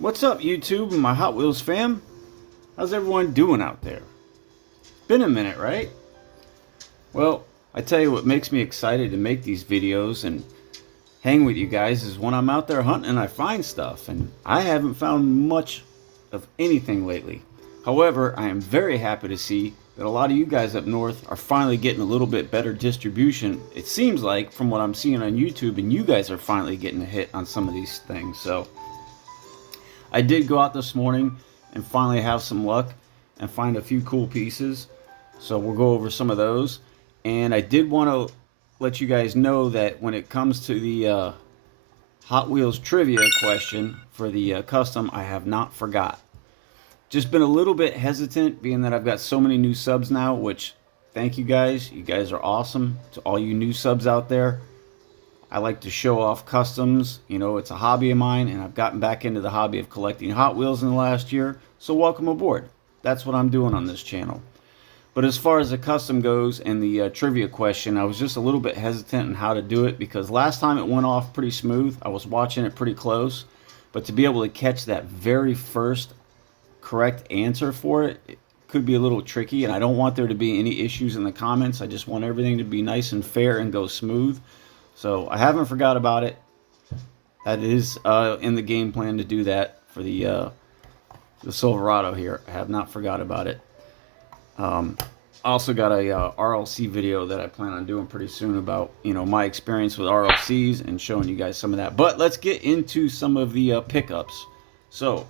What's up, YouTube and my Hot Wheels fam? How's everyone doing out there? It's been a minute, right? Well, I tell you what makes me excited to make these videos and hang with you guys is when I'm out there hunting and I find stuff, and I haven't found much of anything lately. However, I am very happy to see that a lot of you guys up north are finally getting a little bit better distribution. It seems like from what I'm seeing on YouTube, and you guys are finally getting a hit on some of these things. So I did go out this morning and finally have some luck and find a few cool pieces. So we'll go over some of those. And I did want to let you guys know that when it comes to the Hot Wheels trivia question for the custom, I have not forgot. Just been a little bit hesitant being that I've got so many new subs now, which thank you guys. You guys are awesome. To all you new subs out there, I like to show off customs. You know, it's a hobby of mine, and I've gotten back into the hobby of collecting Hot Wheels in the last year, so welcome aboard. That's what I'm doing on this channel. But as far as the custom goes and the trivia question, I was just a little bit hesitant on how to do it because last time it went off pretty smooth. I was watching it pretty close, but to be able to catch that very first correct answer for it, it could be a little tricky, and I don't want there to be any issues in the comments. I just want everything to be nice and fair and go smooth. So I haven't forgot about it. That is in the game plan to do that for the Silverado here. I have not forgot about it. I also got a RLC video that I plan on doing pretty soon about, you know, my experience with RLCs and showing you guys some of that. But let's get into some of the pickups. So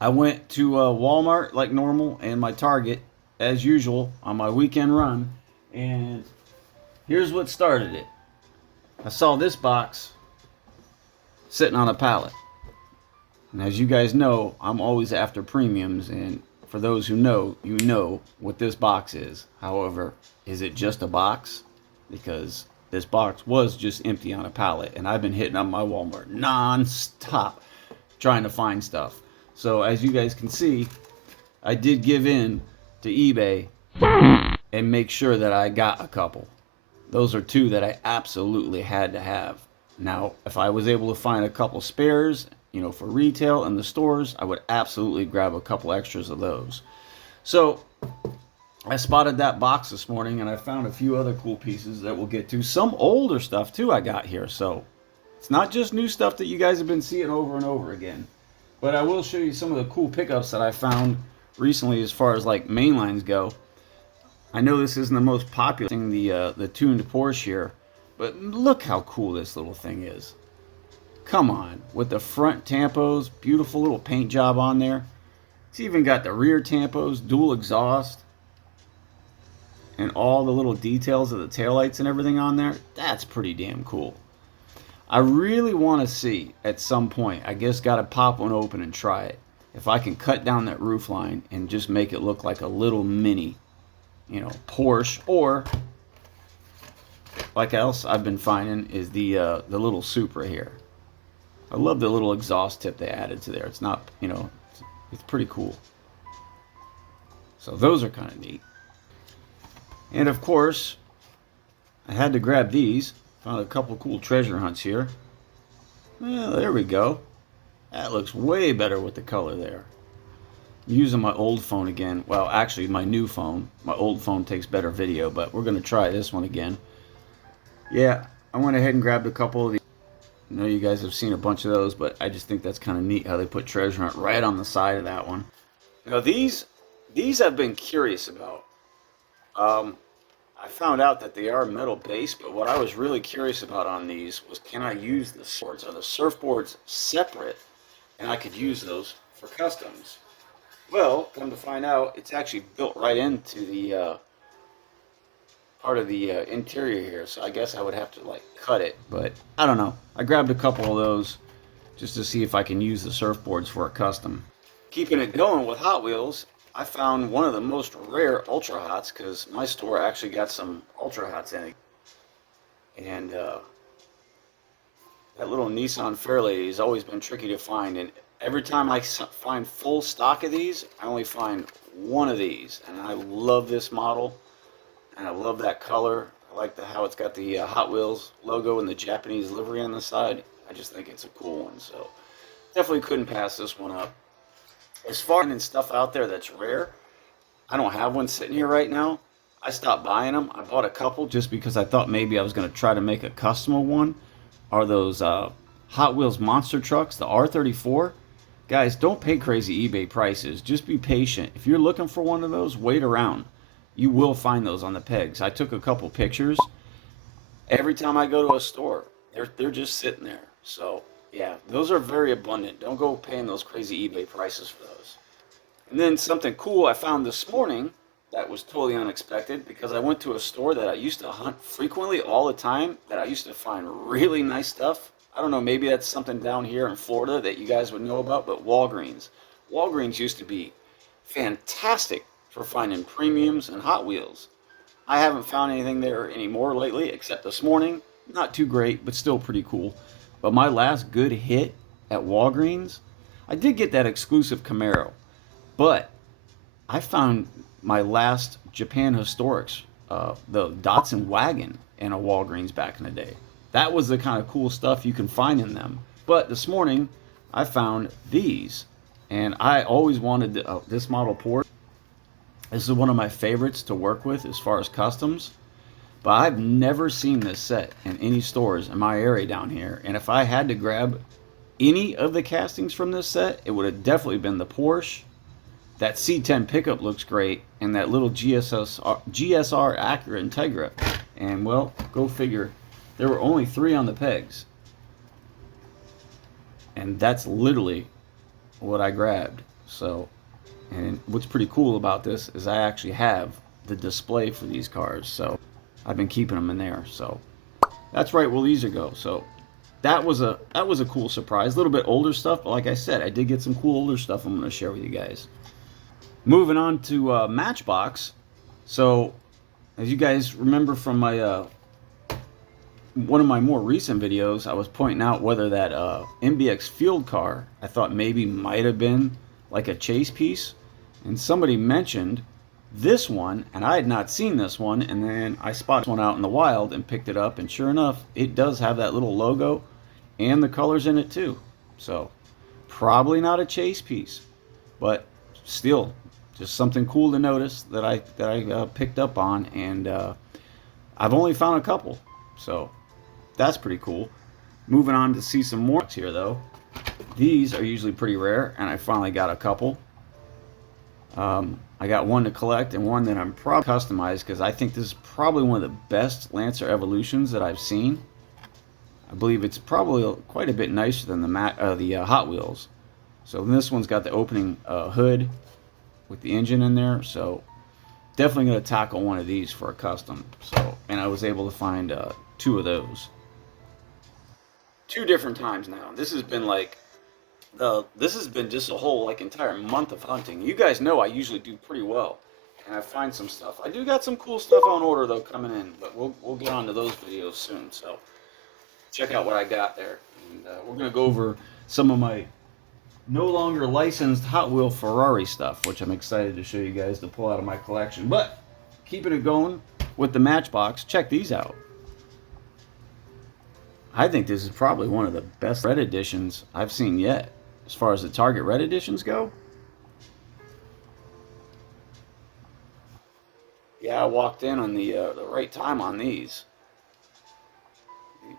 I went to Walmart like normal and my Target as usual on my weekend run, and here's what started it. I saw this box sitting on a pallet. And as you guys know, I'm always after premiums, and for those who know, you know what this box is. However, is it just a box? Because this box was just empty on a pallet, and I've been hitting up my Walmart non-stop trying to find stuff. So as you guys can see, I did give in to eBay and make sure that I got a couple. Those are two that I absolutely had to have. Now, if I was able to find a couple spares, you know, for retail in the stores, I would absolutely grab a couple extras of those. So I spotted that box this morning, and I found a few other cool pieces that we'll get to. Some older stuff too I got here. So it's not just new stuff that you guys have been seeing over and over again. But I will show you some of the cool pickups that I found recently as far as like mainlines go. I know this isn't the most popular thing, the tuned Porsche here, but look how cool this little thing is. Come on, with the front tampos, beautiful little paint job on there. It's even got the rear tampos, dual exhaust, and all the little details of the taillights and everything on there. That's pretty damn cool. I really want to see at some point, I guess got to pop one open and try it, if I can cut down that roof line and just make it look like a little mini, you know, Porsche, or like else I've been finding is the little Supra here. I love the little exhaust tip they added to there. It's not, you know, it's pretty cool. So those are kind of neat. And of course, I had to grab these. Found a couple cool treasure hunts here. Well, there we go. That looks way better with the color there. I'm using my old phone again. Well, actually my new phone. My old phone takes better video, but we're going to try this one again. Yeah, I went ahead and grabbed a couple of these. I know you guys have seen a bunch of those, but I just think that's kind of neat how they put treasure hunt right on the side of that one. Now these I've been curious about. I found out that they are metal based, but what I was really curious about on these was, can I use the surfboards? Are the surfboards separate and I could use those for customs? Well, come to find out, it's actually built right into the part of the interior here, so I guess I would have to like cut it, but I don't know. I grabbed a couple of those just to see if I can use the surfboards for a custom. Keeping it going with Hot Wheels, I found one of the most rare Ultrahots, because my store actually got some Ultrahots in it. And that little Nissan Fairlady has always been tricky to find, and every time I find full stock of these, I only find one of these. And I love this model, and I love that color. I like how it's got the Hot Wheels logo and the Japanese livery on the side. I just think it's a cool one. So Definitely couldn't pass this one up. As far as stuff out there that's rare, I don't have one sitting here right now. I stopped buying them. I bought a couple just because I thought maybe I was going to try to make a custom one. Are those Hot Wheels monster trucks, the R34? Guys, don't pay crazy eBay prices. Just be patient. If you're looking for one of those, wait around. You will find those on the pegs. I took a couple pictures. Every time I go to a store, they're just sitting there. So yeah, those are very abundant. Don't go paying those crazy eBay prices for those. And then something cool I found this morning that was totally unexpected because I went to a store that I used to hunt frequently all the time, that I used to find really nice stuff. I don't know, maybe that's something down here in Florida that you guys would know about, but Walgreens. Walgreens used to be fantastic for finding premiums and Hot Wheels. I haven't found anything there anymore lately, except this morning. Not too great, but still pretty cool. But my last good hit at Walgreens, I did get that exclusive Camaro, but I found my last Japan Historics, the Datsun wagon, in a Walgreens back in the day. That was the kind of cool stuff you can find in them. But this morning, I found these, and I always wanted this model Porsche. This is one of my favorites to work with as far as customs. But I've never seen this set in any stores in my area down here. And if I had to grab any of the castings from this set, it would have definitely been the Porsche. That C10 pickup looks great, and that little GSR Acura Integra. And well, go figure, there were only 3 on the pegs. And that's literally what I grabbed. So, and what's pretty cool about this is I actually have the display for these cars. So I've been keeping them in there. So that's right where these go. So that was a cool surprise. A little bit older stuff, but like I said, I did get some cool older stuff I'm going to share with you guys. Moving on to Matchbox. So as you guys remember from my one of my more recent videos, I was pointing out whether that MBX field car I thought maybe might have been like a chase piece, and somebody mentioned this one, and I had not seen this one, and then I spotted one out in the wild and picked it up, and sure enough, it does have that little logo and the colors in it too. So probably not a chase piece, but still just something cool to notice that I picked up on, and I've only found a couple, so that's pretty cool. Moving on to see some more here though. These are usually pretty rare, and I finally got a couple. I got one to collect and one that I'm probably customize because I think this is probably one of the best Lancer Evolutions that I've seen. I believe it's probably quite a bit nicer than the Hot Wheels. So this one's got the opening hood with the engine in there. So definitely going to tackle one of these for a custom. So, and I was able to find 2 of those. 2 different times now. This has been like this has been just a whole like entire month of hunting. You guys know I usually do pretty well, and I find some stuff. I do got some cool stuff on order though coming in, but we'll get on to those videos soon. So check out what I got there, and we're gonna go over some of my no longer licensed Hot Wheel Ferrari stuff, which I'm excited to show you guys to pull out of my collection. But keeping it going with the Matchbox, check these out. I think this is probably one of the best red editions I've seen yet, as far as the Target red editions go. Yeah, I walked in on the right time on these.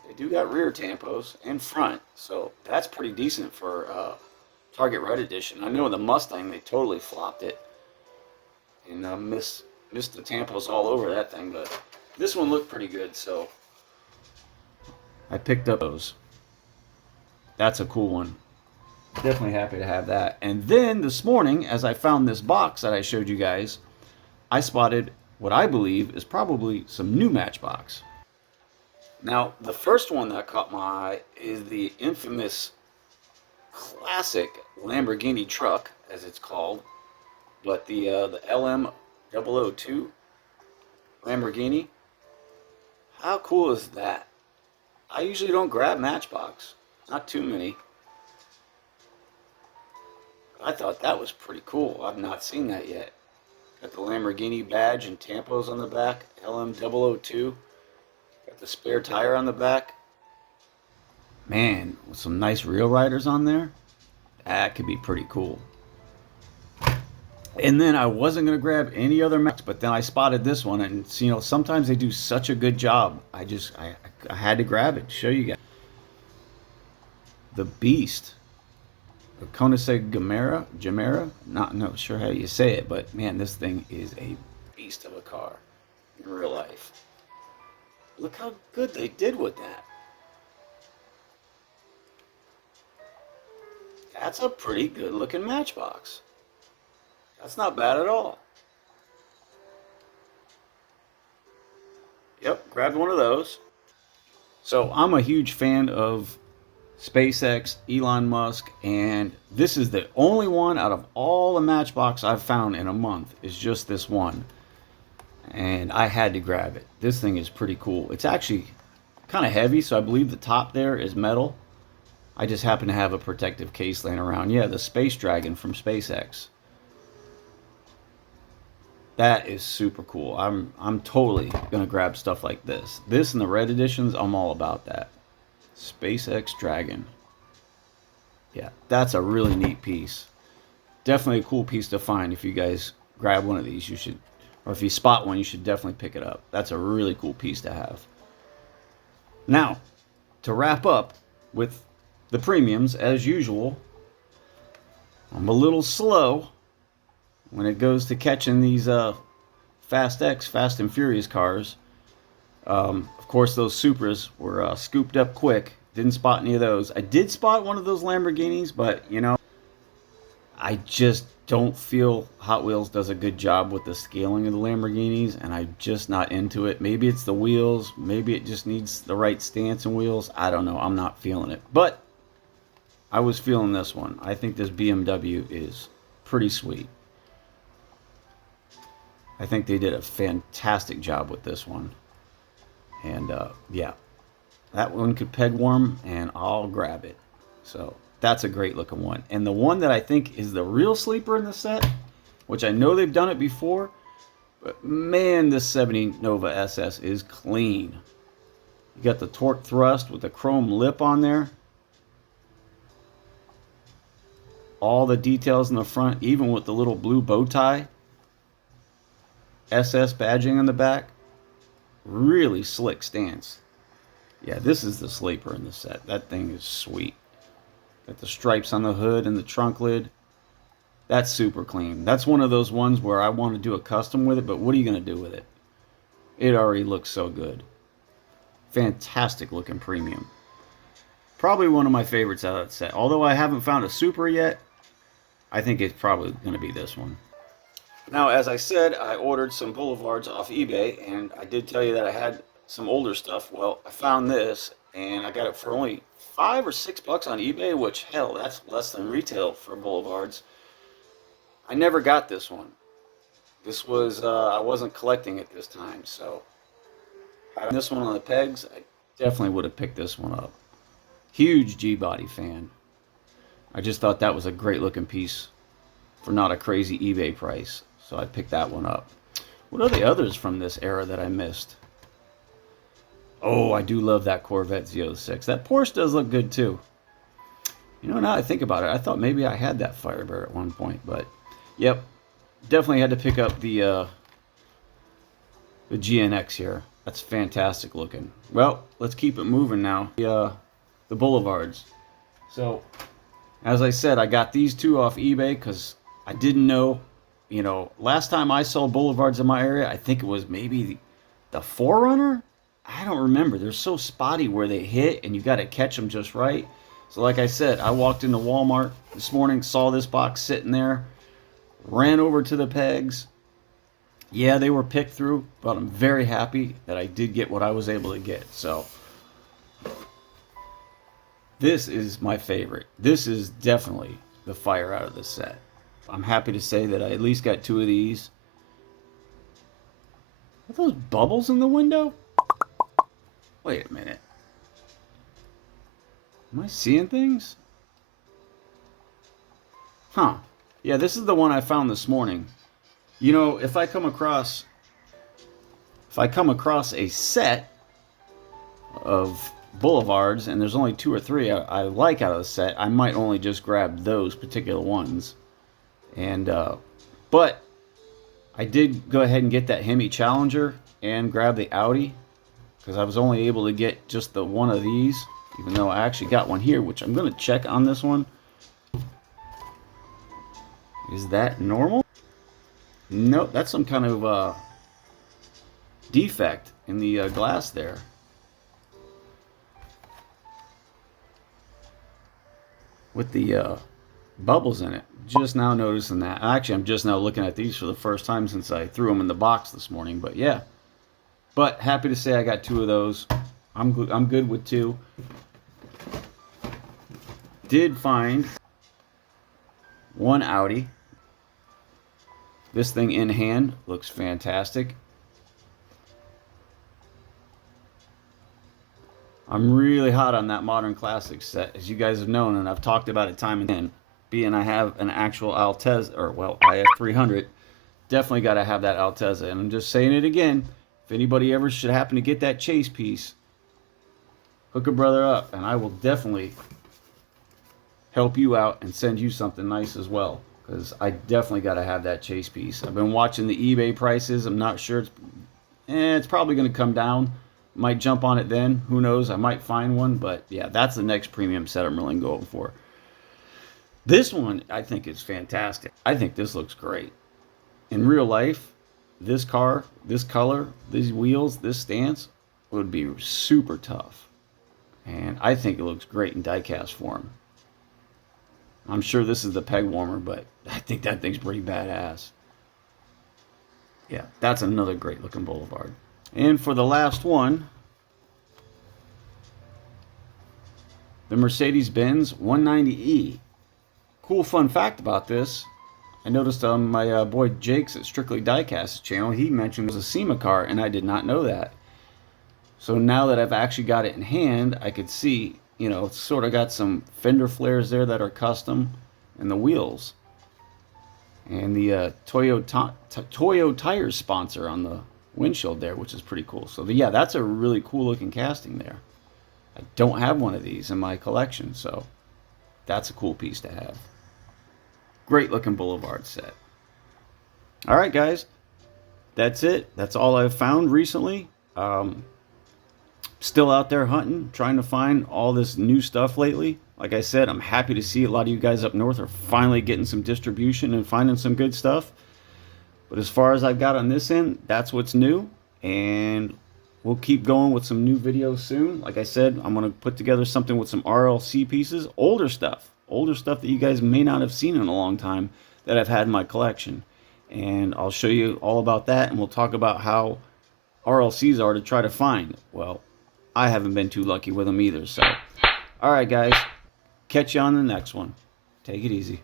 They do got rear tampos and front, so that's pretty decent for Target red edition. I know the Mustang, they totally flopped it and missed the tampos all over that thing, but this one looked pretty good, so I picked up those. That's a cool one. Definitely happy to have that. And then this morning, as I found this box that I showed you guys, I spotted what I believe is probably some new Matchbox. Now, the first one that caught my eye is the infamous classic Lamborghini truck, as it's called, but the LM002 Lamborghini. How cool is that? I usually don't grab Matchbox, not too many. I thought that was pretty cool. I've not seen that yet. Got the Lamborghini badge and tampos on the back, LM002. Got the spare tire on the back. Man, with some nice real riders on there. That could be pretty cool. And then I wasn't going to grab any other match, but then I spotted this one, and you know, sometimes they do such a good job. I had to grab it to show you guys. The Beast. Koenigsegg Gemera? Not no sure how you say it, but man, this thing is a beast of a car in real life. Look how good they did with that. That's a pretty good looking Matchbox. That's not bad at all. Yep, grabbed one of those. So I'm a huge fan of SpaceX, Elon Musk, and this is the only one out of all the Matchbox I've found in a month is just this one. And I had to grab it. This thing is pretty cool. It's actually kind of heavy, so I believe the top there is metal. I just happen to have a protective case laying around. Yeah, the Space Dragon from SpaceX. That is super cool. I'm totally gonna grab stuff like this. This and the red editions, I'm all about that. SpaceX Dragon. Yeah, that's a really neat piece. Definitely a cool piece to find. If you guys grab one of these, you should, or if you spot one, you should definitely pick it up. That's a really cool piece to have. Now, to wrap up with the premiums, as usual, I'm a little slow when it goes to catching these Fast and Furious cars. Of course, those Supras were scooped up quick. Didn't spot any of those. I did spot one of those Lamborghinis, but you know, I just don't feel Hot Wheels does a good job with the scaling of the Lamborghinis, and I'm just not into it. Maybe it's the wheels. Maybe it just needs the right stance and wheels. I don't know. I'm not feeling it. But I was feeling this one. I think this BMW is pretty sweet. I think they did a fantastic job with this one. And yeah, that one could peg warm, and I'll grab it. So that's a great looking one. And the one that I think is the real sleeper in the set, which I know they've done it before, but man, this 70 Nova SS is clean. You got the torque thrust with the chrome lip on there. All the details in the front, even with the little blue bow tie. SS badging on the back. Really slick stance. Yeah, this is the sleeper in the set. That thing is sweet. Got the stripes on the hood and the trunk lid. That's super clean. That's one of those ones where I want to do a custom with it, but what are you going to do with it? It already looks so good. Fantastic looking premium. Probably one of my favorites out of that set. Although I haven't found a Super yet, I think it's probably going to be this one. Now, as I said, I ordered some Boulevards off eBay, and I did tell you that I had some older stuff. Well, I found this, and I got it for only $5 or $6 on eBay, which, hell, that's less than retail for Boulevards. I never got this one. This was, I wasn't collecting it this time, so had this one on the pegs, I definitely would have picked this one up. Huge G-body fan. I just thought that was a great looking piece for not a crazy eBay price. So I picked that one up. What are the others from this era that I missed? Oh, I do love that Corvette Z06. That Porsche does look good too. You know, now I think about it, I thought maybe I had that Firebird at one point, but yep, definitely had to pick up the GNX here. That's fantastic looking. Well, let's keep it moving now. The Boulevards. So, as I said, I got these two off eBay because I didn't know. You know, last time I saw Boulevards in my area, I think it was maybe the 4Runner. I don't remember. They're so spotty where they hit, and you got to catch them just right. So like I said, I walked into Walmart this morning, saw this box sitting there, ran over to the pegs. Yeah, they were picked through, but I'm very happy that I did get what I was able to get. So this is my favorite. This is definitely the fire out of the set. I'm happy to say that I at least got two of these. Are those bubbles in the window? Wait a minute. Am I seeing things? Huh. Yeah, this is the one I found this morning. You know, if I come across a set of Boulevards, and there's only 2 or 3 I like out of the set, I might only just grab those particular ones. And but I did go ahead and get that Hemi Challenger and grab the Audi, because I was only able to get just the one of these, even though I actually got one here, which I'm going to check on this one. Is that normal? Nope, that's some kind of defect in the glass there. With the bubbles in it. Just now noticing that. Actually, I'm just now looking at these for the first time since I threw them in the box this morning. But yeah. But happy to say I got 2 of those. I'm good with 2. Did find one Audi. This thing in hand looks fantastic. I'm really hot on that Modern Classics set, as you guys have known, and I've talked about it time and again. Being I have an actual Altezza, or well, IF300, definitely got to have that Altezza. And I'm just saying it again, if anybody ever should happen to get that chase piece, hook a brother up, and I will definitely help you out and send you something nice as well, because I definitely got to have that chase piece. I've been watching the eBay prices. I'm not sure. It's probably going to come down. Might jump on it then. Who knows? I might find one. But yeah, that's the next premium set I'm really going for. This one I think is fantastic. I think this looks great. In real life, this car, this color, these wheels, this stance would be super tough. And I think it looks great in diecast form. I'm sure this is the peg warmer, but I think that thing's pretty badass. Yeah, that's another great looking Boulevard. And for the last one, the Mercedes-Benz 190E. Cool fun fact about this, I noticed on my boy Jake's at Strictly Diecast's channel, he mentioned it was a SEMA car, and I did not know that. So now that I've actually got it in hand, I could see, you know, it's sort of got some fender flares there that are custom, and the wheels. And the Toyo Tires sponsor on the windshield there, which is pretty cool. So yeah, that's a really cool looking casting there. I don't have one of these in my collection, so that's a cool piece to have. Great looking Boulevard set. All right, guys, that's it. That's all I've found recently. Still out there hunting, trying to find all this new stuff lately. Like I said, I'm happy to see a lot of you guys up north are finally getting some distribution and finding some good stuff. But as far as I've got on this end, that's what's new. And we'll keep going with some new videos soon. Like I said, I'm going to put together something with some RLC pieces, older stuff that you guys may not have seen in a long time that I've had in my collection. And I'll show you all about that, and we'll talk about how RLCs are to try to find. Well, I haven't been too lucky with them either. So, all right, guys, catch you on the next one. Take it easy.